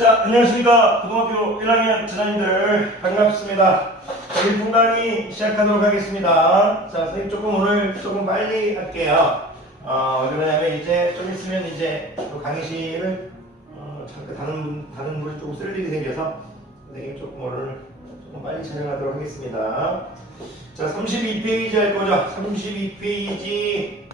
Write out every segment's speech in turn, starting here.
자, 안녕하십니까. 고등학교 1학년 전화님들 반갑습니다. 자, 1분 강의 시작하도록 하겠습니다. 자, 선생님 오늘 조금 빨리 할게요. 왜 그러냐면 이제 좀 있으면 이제 또 강의실을 잠깐 다른 분이 조금 쓸 일이 생겨서 선생님 오늘 조금 빨리 촬영하도록 하겠습니다. 자, 32페이지 할 거죠. 32페이지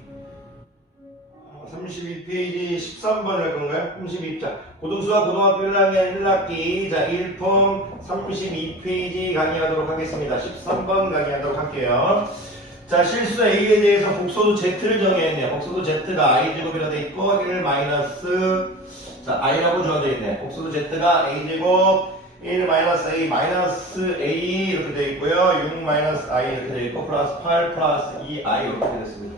13번 할 건가요? 32자 고등수학 고등학교 1학년 1학기 자 1품 32페이지 강의하도록 하겠습니다. 13번 강의하도록 할게요. 자, 실수 A에 대해서 복소도 Z를 정의했네요. 복소도 Z가 I제곱이라 돼 있고 1 마이너스 자 I라고 주어져 있네. 복소도 Z가 A제곱 1 마이너스 A 마이너스 A 이렇게 돼 있고요. 6 마이너스 I 이렇게 돼 있고 플러스 8 플러스 2I 이렇게 됐습니다.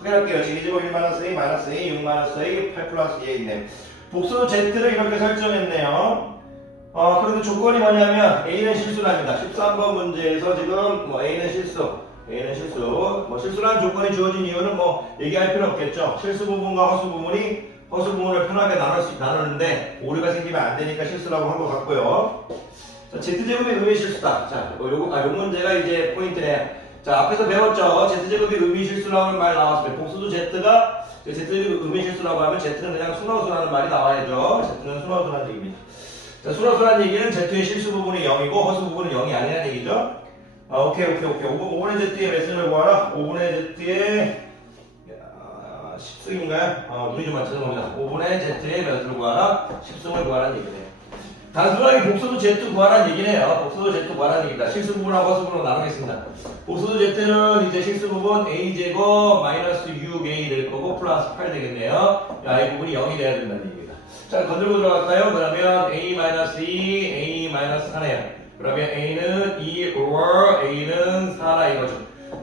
확인할게요. A제곱 1 마이너스 A 마이너스 A 6 마이너스 A 8 플러스 2 있네. 복소도 Z를 이렇게 설정했네요. 그런데 조건이 뭐냐면 A는 실수랍니다. 13번 문제에서 지금 A는 실수 실수라는 조건이 주어진 이유는 얘기할 필요 없겠죠. 실수 부분과 허수 부분을 편하게 나누는데 오류가 생기면 안 되니까 실수라고 한 것 같고요. 자, Z제곱이 의미 실수다. 자, 요 문제가 이제 포인트네. 자, 앞에서 배웠죠. Z제곱이 의미 실수라는 말 나왔습니다. 복수도 Z가 Z제곱이 의미 실수라고 하면 Z는 그냥 순허수라는 말이 나와야죠. Z는 순허수라는 얘기입니다. 자, 순허수라는 얘기는 Z의 실수 부분이 0이고 허수 부분은 0이 아니라는 얘기죠. 오케이. 5분의 Z의 몇 승을 구하라? 5분의 Z의 10승인가요? 눈이 좀 맞춰서 5분의 Z의 몇을 구하라? 10승을 구하라는 얘기네요. 단순하게 복수도 Z 구하라는 얘기네요. 복수도 Z 구하라는 얘기다. 실수 부분하고 허수 부분으로 나누겠습니다. 복수도 Z는 이제 실수 부분 A제곱 마이너스 6A 될 거고 플러스 8 되겠네요. I 부분이 0이 돼야 된다는 얘기입니다. 자, 건들고 들어갈까요? 그러면 A 마이너스 2, A 마이너스 4네요. 그러면 A는 2 or A는 4라 이거죠.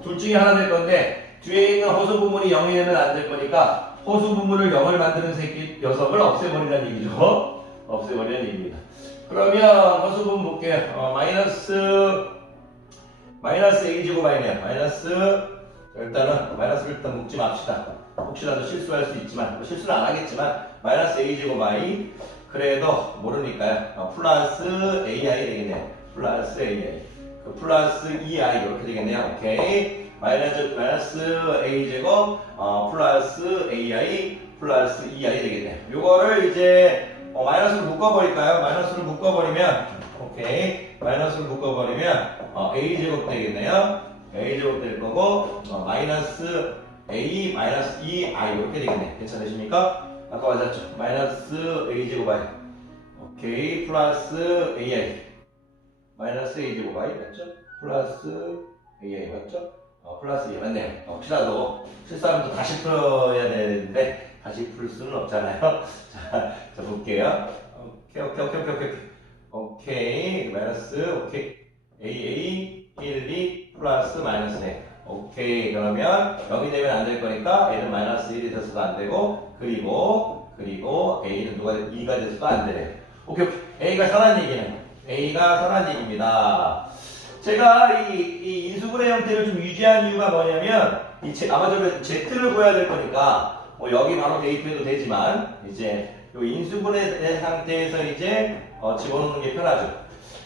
둘 중에 하나 될 건데 뒤에 있는 허수 부분이 0이 되면 안 될 거니까 허수 부분을 0을 만드는 녀석을 없애버리라는 얘기죠. 없애버리라는 얘기입니다. 그러면 허수 부분 볼게요. 마이너스 A제곱 I네요. 일단은 마이너스를 일단 묶지 맙시다. 혹시라도 실수할 수 있지만 실수는 안 하겠지만 마이너스 A제곱 I 그래도 모르니까요. 플러스 AI 되겠네요. 플러스 AI 플러스 2I 이렇게 되겠네요. 오케이. 마이너스 A제곱 플러스 AI 플러스 2I 되겠네요. 요거를 이제 마이너스를 묶어버릴까요? 마이너스를 묶어버리면 오케이. 마이너스를 묶어버리면 A제곱 되겠네요. A제곱 될 거고 마이너스 A 마이너스 2I 이렇게 되겠네. 괜찮으십니까? 아까 맞았죠? 마이너스 A제곱 I 오케이. 플러스 AI 마이너스 A제곱 I 맞죠? 플러스 AI 맞죠? 플러스 2 맞네. 혹시라도 실수하면 또 다시 풀어야 되는데 다시 풀 수는 없잖아요. 자 볼게요. 오케이. 마이너스 오케이. AA 1, 2 플러스 마이너스 4. 오케이. 그러면 0이 되면 안 될 거니까 A는 마이너스 1이 돼서도 안 되고 그리고 A는 2가 돼서도 안 되네. 오케이. A가 선한 얘기입니다. 제가 이 인수분해 형태를 좀 유지한 이유가 뭐냐면 아마 저는 Z를 구해야 될 거니까 여기 바로 대입해도 되지만 이제 요 인수분해 상태에서 이제 집어넣는 게 편하죠.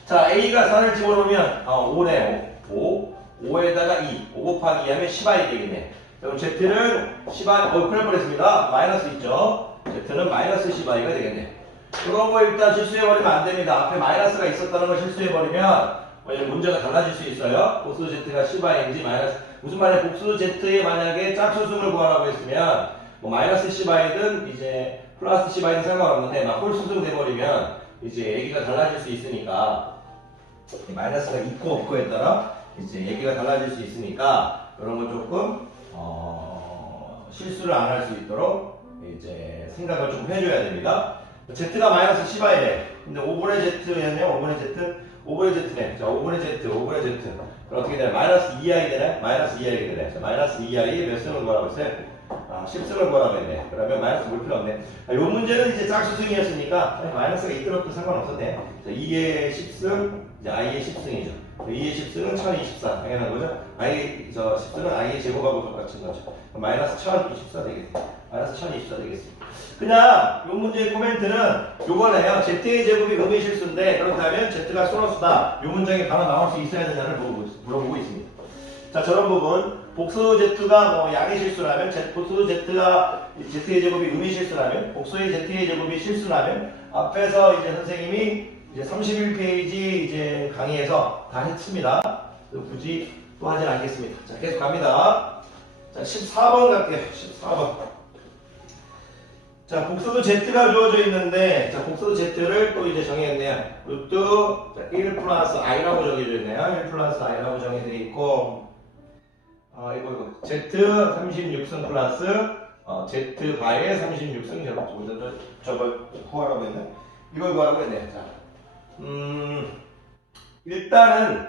자, A가 4를 집어넣으면 5네요. 5에다가 5 곱하기 2 하면 10i 되겠네. 그럼 Z는 10i 큰일 날 뻔했습니다. 마이너스 있죠. Z는 마이너스 10i가 되겠네. 그런 거 일단 실수해버리면 안 됩니다. 앞에 마이너스가 있었다는 걸 실수해버리면 문제가 달라질 수 있어요. 복수도 Z가 10i인지 마이너스 무슨 말이야? 복수도 Z에 만약에 짝수승을 구하라고 했으면 마이너스 10i든 이제 플러스 10i든 상관없는데 막 홀수승 돼버리면 이제 얘기가 달라질 수 있으니까 마이너스가 있고 없고에 따라 이제 얘기가 달라질 수 있으니까 이런 거 조금 실수를 안 할 수 있도록 이제 생각을 좀 해줘야 됩니다. Z가 마이너스 10i래. 근데 5분의 Z였네요. 5분의 Z네. 자, 5분의 Z. 그럼 어떻게 되나요? 마이너스 2i 되나요? 마이너스 2i가 되나요? 자, 마이너스 2i 몇 승을 구하라고 했어요? 10승을 구하라고 했네. 그러면 마이너스 볼 필요 없네. 이 문제는 이제 짝수승이었으니까 마이너스가 있더라도 상관없었네. 자, 2의 10승, 이제 i의 10승이죠. 2의 10승은 1024. 당연한 거죠. 저 10승은 i의 제곱하고 똑같은 거죠. 마이너스 1024 되겠네. 마이너스 1024 되겠습니다. 그냥 이 문제의 코멘트는 요거네요. z의 제곱이 음의 실수인데 그렇다면 z가 소너스다. 이 문장이 바로 나올 수 있어야 되냐를 물어보고 있습니다. 자, 저런 부분 복수 z가 뭐 양의 실수라면 복수 z가 z의 제곱이 음의 실수라면 복수의 z의 제곱이 실수라면 앞에서 이제 선생님이 이제 31페이지 이제 강의에서 다 했습니다. 굳이 또 하진 않겠습니다. 자, 계속 갑니다. 자, 14번 갈게요. 14번. 자, 복수도 z가 주어져 있는데, 자, 복수도 z를 또 이제 정의했네요. 루트 1 플러스 i라고 정해져 있네요. 1 플러스 i라고 정해져 있고, 이거 z 36승 플러스 z 바의 36승 저걸 구하라고 했네. 이걸 구하라고 했네. 자, 일단은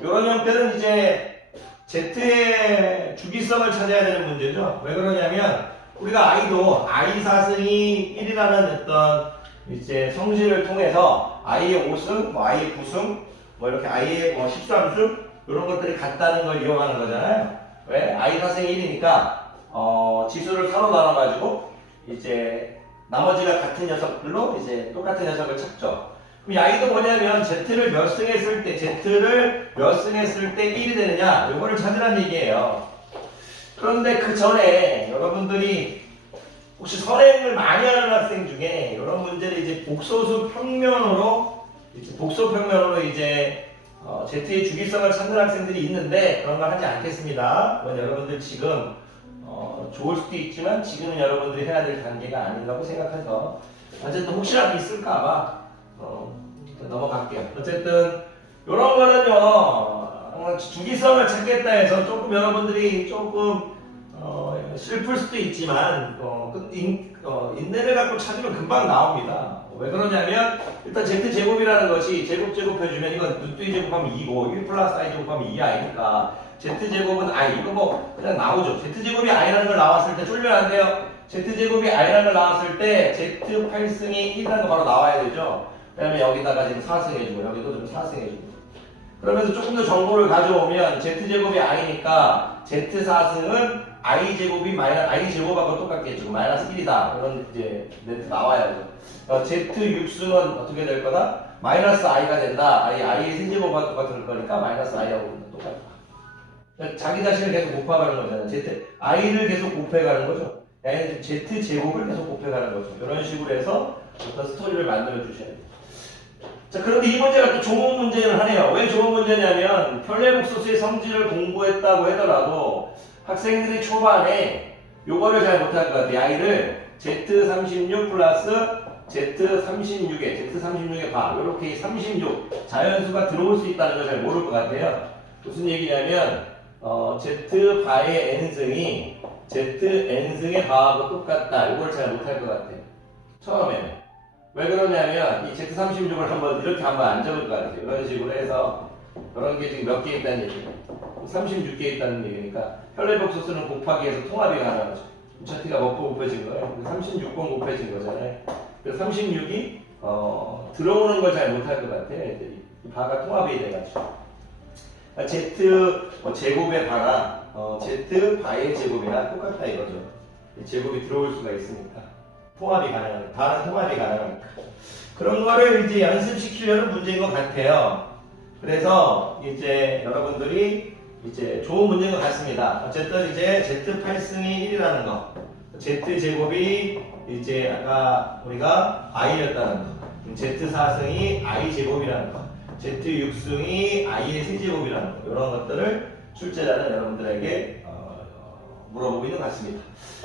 이런 형태는 이제 z의 주기성을 찾아야 되는 문제죠. 왜 그러냐면 우리가 i도 i 4승이 1이라는 어떤 이제 성질을 통해서 i의 5승, 뭐 i의 9승, 뭐 이렇게 i의 뭐 13승 이런 것들이 같다는 걸 이용하는 거잖아요. 왜? i 4승이 1이니까 지수를 서로 나눠가지고 이제 나머지가 같은 녀석들로 이제 똑같은 녀석을 찾죠. 그럼 이 i도 뭐냐면 z를 몇 승 했을 때 1이 되느냐 이거를 찾으라는 얘기예요. 그런데 그 전에 여러분들이 혹시 선행을 많이 하는 학생 중에 이런 문제를 이제 복소수 평면으로 이제 z의 주기성을 찾는 학생들이 있는데 그런 걸 하지 않겠습니다. 그건 여러분들 지금 좋을 수도 있지만 지금은 여러분들이 해야 될 단계가 아니라고 생각해서 어쨌든 혹시라도 있을까봐 넘어갈게요. 어쨌든 이런 거는요 주기성을 찾겠다 해서 조금 여러분들이 조금 슬플 수도 있지만 인내를 갖고 찾으면 금방 나옵니다. 왜 그러냐면 일단 z제곱이라는 것이 제곱해주면 이건 루트 제곱하면 2고 1 플러스 i 제곱하면 2i니까 z제곱은 i 이거 뭐 그냥 나오죠. z제곱이 i라는 걸 나왔을 때 쫄면 안 돼요. z제곱이 i라는 걸 나왔을 때 z 8승이 1이라는 거 바로 나와야 되죠. 왜냐면 여기다가 지금 4승 해주고 여기도 좀 4승 해주고 그러면서 조금 더 정보를 가져오면 z제곱이 i니까 z4승은 i제곱이 i제곱하고 똑같겠죠. 마이너스 1이다. 그런 이제 네트 나와야죠. z6승은 어떻게 될 거다? 마이너스 i가 된다. i의 세제곱하고 똑같을 거니까 마이너스 i하고 똑같다. 그러니까 자기 자신을 계속 곱해가는 거잖아요. i를 계속 곱해가는 거죠. z제곱을 계속 곱해가는 거죠. 이런 식으로 해서 어떤 스토리를 만들어 주셔야 돼요. 자, 그런데 이 문제가 또 좋은 문제는 하네요. 왜 좋은 문제냐면 편례복소수의 성질을 공부했다고 하더라도 학생들이 초반에 요거를 잘 못할 것 같아요. i를 z36 플러스 z36의 바 이렇게 36 자연수가 들어올 수 있다는 걸 잘 모를 것 같아요. 무슨 얘기냐면 z 바의 n승이 z n승의 바하고 똑같다. 이걸 잘 못할 것 같아요. 처음에는. 왜 그러냐면 이 Z36을 이렇게 한번 안 적을 것 같아요. 이런 식으로 해서 이런 게 지금 몇 개 있다는 얘기예요. 36개 있다는 얘기니까 편례복소수는 곱하기 해서 통합이 가능하죠. 우차티가 먹고 곱해진 거예요. 36번 곱해진 거잖아요. 그래서 36이 들어오는 걸 잘 못할 것 같아요. 애들이. 이 바가 통합이 돼가지고 Z 제곱의 바나 Z 바의 제곱이나 똑같다 이거죠. 이 제곱이 들어올 수가 있으니까. 통합이 가능합니다. 다른 통합이 가능합니다. 그런 거를 이제 연습시키려는 문제인 것 같아요. 그래서 이제 여러분들이 이제 좋은 문제인 것 같습니다. 어쨌든 이제 Z8승이 1이라는 거, Z제곱이 이제 아까 우리가 i였다는 거, Z4승이 i제곱이라는 거, Z6승이 i의 세제곱이라는 거, 이런 것들을 출제자는 여러분들에게 물어보고 있는 것 같습니다.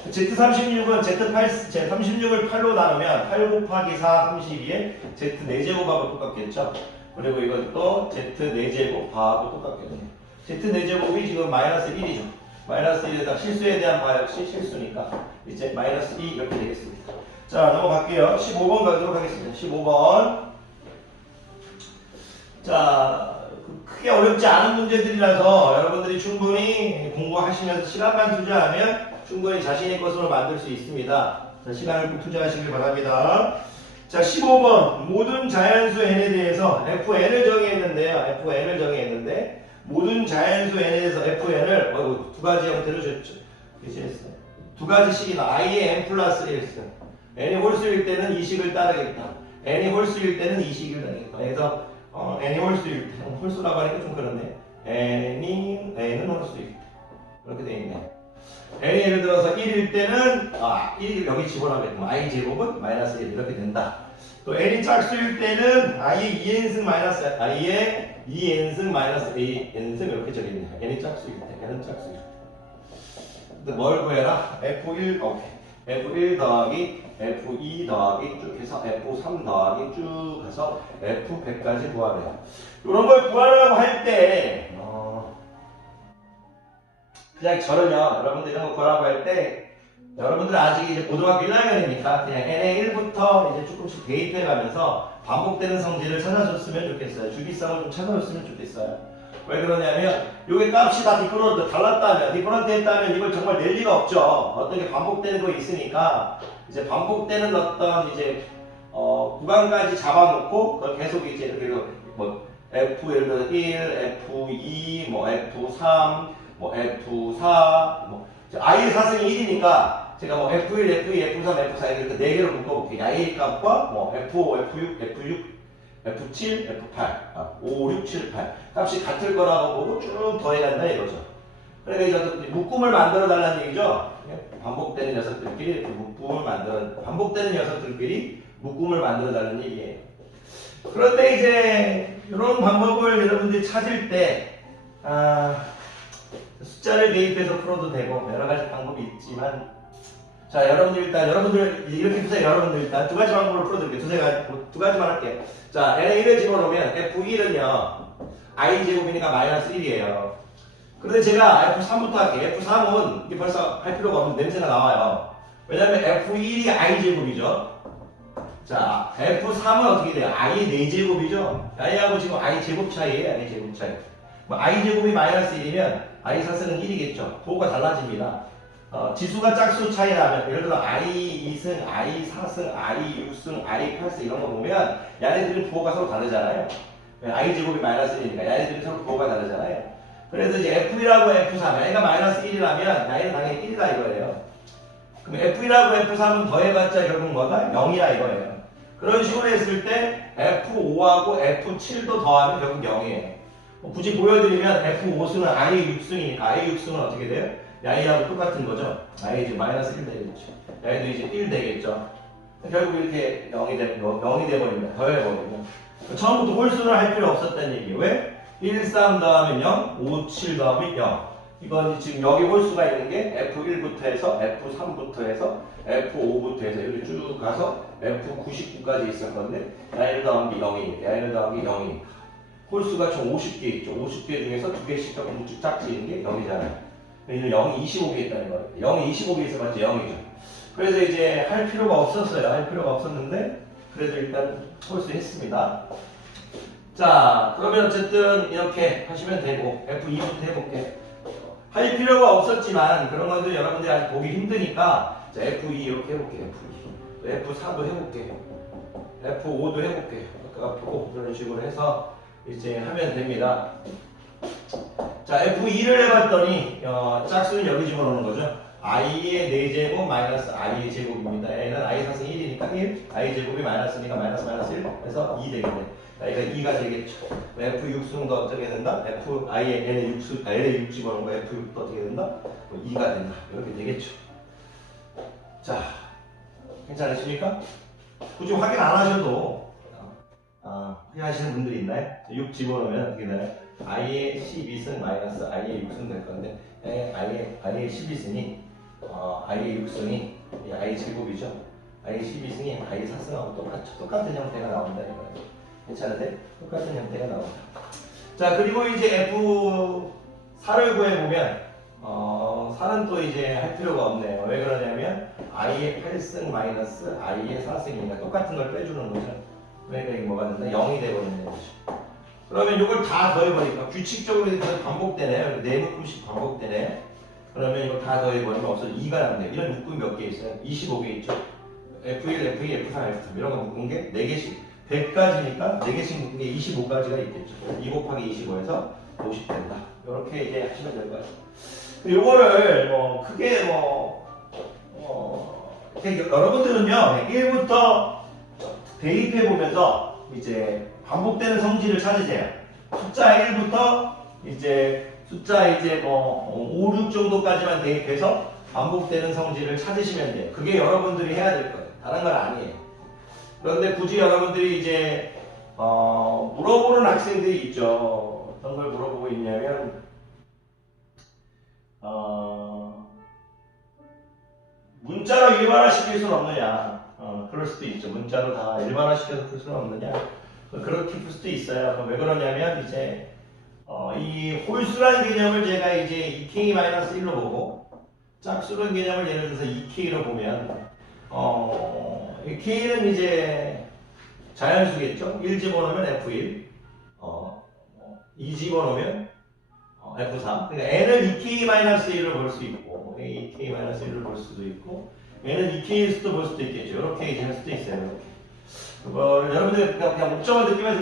Z36은 Z36을 8로 나누면 8 곱하기 4, 32에 Z 4제곱하고 똑같겠죠? 그리고 이것도 Z 4제곱 바하고 똑같거든요. Z 4제곱이 지금 마이너스 1이죠. 마이너스 1에다 실수에 대한 바 역시 실수니까 이제 마이너스 2 이렇게 되겠습니다. 자, 넘어갈게요. 15번 가도록 하겠습니다. 15번. 자, 크게 어렵지 않은 문제들이라서 여러분들이 충분히 공부하시면서 시간만 투자하면 충분히 자신의 것으로 만들 수 있습니다. 자, 시간을 꼭 투자하시길 바랍니다. 자, 15번 모든 자연수 n에 대해서 fn을 정의했는데요. fn을 정의했는데 모든 자연수 n에 대해서 fn을 두 가지 형태로 줬죠. 두 가지씩이나 i의 n 플러스 1. n이 홀수일 때는 이 식을 따르겠다. n이 홀수일 때는 이 식을 따르겠다. 그래서 n이 홀수일 때 홀수라고 하니까 좀 그렇네. n은 홀수일 때 그렇게 돼 있네. n이 예를 들어서 1일 때는 1을 여기 집어넣으면 i 제곱은 마이너스 1 이렇게 된다. 또 n이 짝수일 때는 i의 2n승 마이너스 i의 2n승 마이너스 an승 이렇게 적혀있네. n이 짝수일 때 n은 짝수일 때. 뭘 구해라? f1 오케이. f1 더하기 f2 더하기 쭉 해서 f3 더하기 쭉 해서 f100까지 구하래요. 이런 걸 구하려고 할 때 그냥 저는요, 여러분들 이런 거 구하라고 할 때 여러분들 아직 이제 고등학교 1학년이니까 그냥 n의 1부터 이제 조금씩 대입해 가면서 반복되는 성질을 찾아줬으면 좋겠어요. 주기성을 좀 찾아줬으면 좋겠어요. 왜 그러냐면 요게 값이 다 디퍼런트 달랐다면 디퍼런트 했다면 이걸 정말 낼 리가 없죠. 어떤 게 반복되는 거 있으니까 이제 반복되는 어떤 이제 구간까지 잡아놓고 그걸 계속 이제 이렇게 뭐 f 예를 들어 1, f2, 뭐 f3, 뭐 f4, 뭐 i의 사승이 1이니까 제가 뭐 f1, f2, f3, f4 이렇게 4개로 묶어볼게요. i의 값과 뭐 f5, f6, f6, f7, f8, 5, 6, 7, 8 값이 같을 거라고 보고 쭉 더해간다 이거죠. 그러니까 이제 묶음을 만들어 달라는 얘기죠. 반복되는 녀석들끼리 이렇게 반복되는 녀석들끼리 묶음을 만들어 달라는 얘기예요. 그런데 이제 이런 방법을 여러분들이 찾을 때 숫자를 대입해서 풀어도 되고 여러 가지 방법이 있지만 자 여러분들 이렇게 보세요. 여러분들 일단 두 가지 방법을 풀어드릴게요. 두 가지만 할게요. 자 n에 1을 집어넣으면 f1은요 i 제곱이니까 마이너스 1이에요. 그런데 제가 f3부터 할게요. f3은 이게 벌써 할 필요가 없는 냄새가 나와요. 왜냐면 f1이 i 제곱이죠. 자 f3은 어떻게 돼요? i의 4제곱이죠. i하고 지금 i 제곱 차이에요. i 제곱 차이. 뭐 i 제곱이 마이너스 1이면 i 사승은 1이겠죠. 부호가 달라집니다. 지수가 짝수 차이 나면 예를 들어 i 2승, i 4승, i 6승, i 8승 이런 거 보면 얘네들은 부호가 서로 다르잖아요. i 제곱이 마이너스 1이니까 얘네들은 서로 부호가 다르잖아요. 그래서 이제 f1하고 f3 얘가 마이너스 1이라면 얘는 당연히 1이다 이거예요. 그럼 f1하고 f3은 더해봤자 결국 뭐다? 0이다 이거예요. 그런 식으로 했을 때 f5하고 f7도 더하면 결국 0이에요. 굳이 보여드리면 f5승은 i의 6승이니까 i의 6승은 어떻게 돼요? i하고 똑같은 거죠. i 이제 마이너스 1 되겠죠. i도 이제 1 되겠죠. 결국 이렇게 0이 돼버립니다. 더해버리면. 처음부터 홀수를 할 필요 없었다는 얘기예요. 왜? 1, 3 더하면 0, 5, 7 더하면 0. 이건 지금 여기 홀수가 있는 게 F1부터 해서 F3부터 해서 F5부터 해서 이렇게 쭉 가서 F99까지 있을 건데 야이를 더한 게 0이니까 야이를 더한 게 0이니까 홀수가 총 50개 있죠. 50개 중에서 2개씩 조금 짝지는 게 0이잖아요. 그래서 0이 25개 있다는 거예요. 0이 25개 있어봤자 0이죠. 그래서 이제 할 필요가 없었어요. 할 필요가 없었는데 그래도 일단 홀수 했습니다. 자, 그러면 어쨌든 이렇게 하시면 되고 F2부터 해볼게. 할 필요가 없었지만 그런 것들 여러분들이 아직 보기 힘드니까 자, F2 이렇게 해볼게요. F2. F4도 해볼게요. F5도 해볼게요. 그런 식으로 해서 이제 하면 됩니다. 자, F2를 해봤더니 짝수는 여기 집어넣는 거죠. i의 4제곱 마이너스 i의 제곱입니다. 얘는 i 사승 1이니까 1, i 제곱이 마이너스니까 마이너스 1 해서 2 되겠네. 그러니까 2가 되겠죠. F6승도 어떻게 된다? i의 n의 6 집어넣은 거 F6도 어떻게 된다? 2가 된다. 이렇게 되겠죠. 자, 괜찮으십니까? 굳이 확인 안 하셔도 확인하시는 분들이 있나요? 6 집어넣으면 어떻게 되나요? i의 12승 마이너스 i의 6승 될 건데 i의 12승이 i의 6승이 i 제곱이죠. i의 12승이 i 4승하고 똑같은 형태가 나온다 이거예요. 괜찮은데? 똑같은 형태가 나온다. 자, 그리고 이제 F4를 구해보면 4는 또 이제 할 필요가 없네요. 왜 그러냐면 i의 8승 마이너스 i의 4승이니까 똑같은 걸 빼주는 거죠. 그러니까 이게 뭐가 된다? 0이 되버리는 거죠. 그러면 이걸 다 더해버리니까 규칙적으로 계속 반복되네. 네 묶음씩 반복되네. 그러면 이거 다 더해버리면 없어 2가 남네요. 이런 묶음이 몇 개 있어요? 25개 있죠. F1, F2, F3, F3 이런 거 묶은 게 4개씩 100가지니까 4개씩 묶은 게 25가지가 있겠죠. 2 곱하기 25에서 50 된다. 이렇게 이제 하시면 될 것 같아요. 요거를 뭐 크게 여러분들은요 1부터 대입해 보면서 이제 반복되는 성질을 찾으세요. 숫자 1부터 이제 숫자 뭐 5, 6 정도까지만 대입해서 반복되는 성질을 찾으시면 돼요. 그게 여러분들이 해야 될 거예요. 다른 건 아니에요. 그런데 굳이 여러분들이 이제 물어보는 학생들이 있죠. 어떤 걸 물어보고 있냐면 문자로 일반화시킬 수는 없느냐. 그럴 수도 있죠. 문자로 다 일반화시켜서 풀 수는 없느냐. 그렇게 풀 수도 있어요. 왜 그러냐면 이제 이 홀수라는 개념을 제가 이제 2k-1로 보고 짝수라는 개념을 예를 들어서 2k로 보면 k는 이제 자연수겠죠. 1 집어넣으면 F1, 2 집어넣으면 F3. 그러니까 n을 2k-1로 볼 수 있고 2k-1을 볼 수도 있고 n은 2k일 수도 볼 수도 있겠죠. 이렇게 이제 할 수도 있어요. 이렇게. 여러분들 그냥 목적을 느끼면서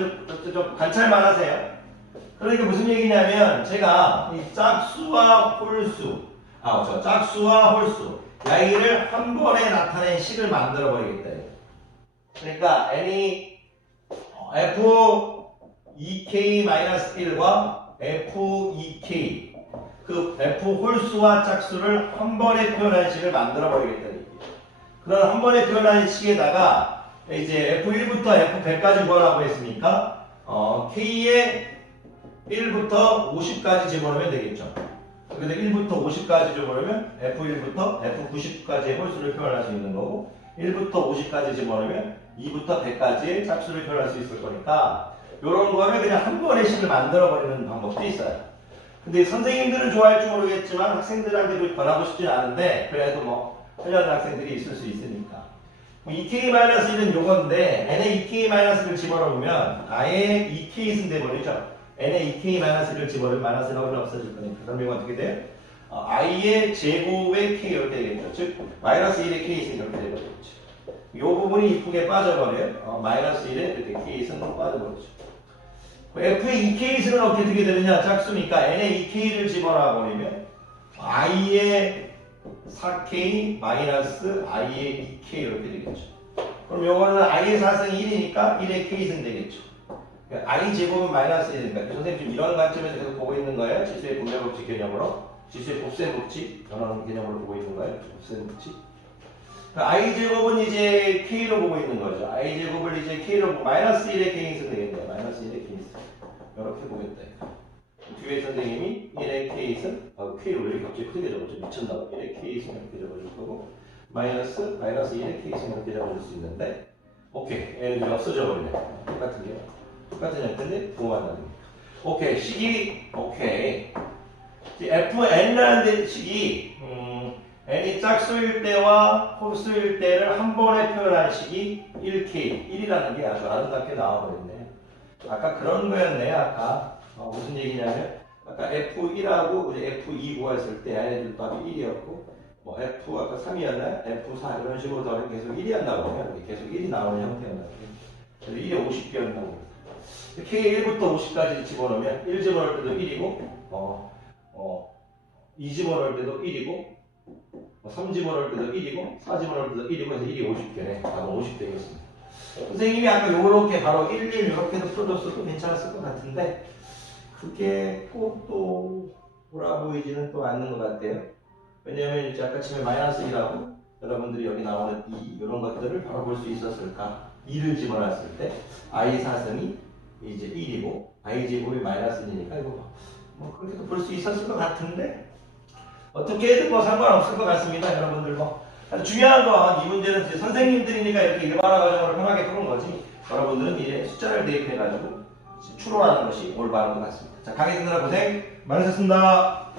좀 관찰만 하세요. 그러니까 무슨 얘기냐면 제가 이 짝수와 홀수 짝수와 홀수 야이를 한 번에 나타낸 식을 만들어 버리겠다. 그러니까 n이 f2k-1과 f2k 그 f 홀수와 짝수를 한 번에 표현한 식을 만들어 버리겠다. 그런 한 번에 표현한 식에다가 이제 f1부터 f100까지 구하라고 했으니까 k에 1부터 50까지 집어넣으면 되겠죠. 그래서 1부터 50까지 집어넣으면 F1부터 F90까지의 홀수를 표현할 수 있는 거고 1부터 50까지 집어넣으면 2부터 100까지의 짝수를 표현할 수 있을 거니까 이런 거를 그냥 한 번에 식을 만들어버리는 방법도 있어요. 근데 선생님들은 좋아할지 모르겠지만 학생들한테 권하고 싶진 않은데 그래도 뭐 하려는 학생들이 있을 수 있으니까 2k-1은 요건데 n에 2k-를 집어넣으면 아예 2k 승돼버리죠. n에 2k-1을 집어넣으면 마이너스 1은 없어질 거니까 그럼 이건 어떻게 돼요? i의 제곱의 k 이렇게 되겠죠. 즉 마이너스 1의 k승 이렇게 되버리겠죠. 이 부분이 이쁘게 빠져버려요. 마이너스 1의 이렇게 k승 빠져버리죠. f의 2k승은 어떻게 되느냐? 짝수니까 n에 2k를 집어넣어버리면 i의 4k 마이너스 i의 2k 이렇게 되겠죠. 그럼 요거는 i의 4승이 1이니까 1의 k승 되겠죠. i 제곱은 마이너스 1이니까 선생님 지금 이런 관점에서 계속 보고 있는 거예요. 지수의 분배법칙 개념으로 지수의 곱셈법칙 이런 개념으로 보고 있는 거예요. 곱셈법칙 i 제곱은 이제 k로 보고 있는 거죠. i 제곱을 이제 k로 보고 마이너스 1의 k승 되겠네요. 마이너스 1의 k승 이렇게 보겠다. 뒤에 선생님이 1의 k승 k를 왜 이렇게 갑자기 크게 적었죠? 미쳤나봐. 1의 k승 이렇게 적어줄 거고 마이너스 1의 k승 이렇게 적어줄 수 있는데 오케이 얘는 이제 없어져 버리네. 똑같은 게 똑같은 형태인데 부호만 다릅니다. 오케이 식이 오케이 fn이라는 식이 n이 짝수일 때와 홀수일 때를 한 번에 표현한 식이 1k 1이라는 게 아주 아름답게 나와버렸네. 아까 그런 거였네. 아까 무슨 얘기냐면 아까 f1하고 f2 구했을 때 얘네들 답이 1이었고 뭐 f 아까 3이었나요? f4 이런 식으로 더하면 계속 1이었나 보네요. 계속 1이 나오는 형태였나 보네요. 그래서 1이 50개였나 보네요. k 1부터 50까지 집어넣으면 1 집어넣을 때도 1이고 2 집어넣을 때도 1이고 3 집어넣을 때도 1이고 4 집어넣을 때도 1이고 해서 1이 50개네. 답은 50 되겠습니다. 선생님이 아까 요렇게 바로 1, 1 이렇게도 풀어줬어도 괜찮았을 것 같은데 그게 꼭 또 돌아 보이지는 또 않는 것 같아요. 왜냐하면 이제 아까 치면 마이너스 1하고 여러분들이 여기 나오는 2 이런 것들을 바로 볼 수 있었을까? 2를 집어넣었을 때 i 사승이 이제 1이고 i 제곱이 마이너스 1이니까 이거 뭐 그렇게도 볼 수 있었을 것 같은데 어떻게 해도 뭐 상관없을 것 같습니다. 여러분들 뭐 중요한 건 이 문제는 이제 선생님들이니까 이렇게 일반화 과정으로 편하게 푸는 거지 여러분들은 이제 숫자를 대입해가지고 추론하는 것이 올바른 것 같습니다. 자, 강의 듣느라 고생 많으셨습니다.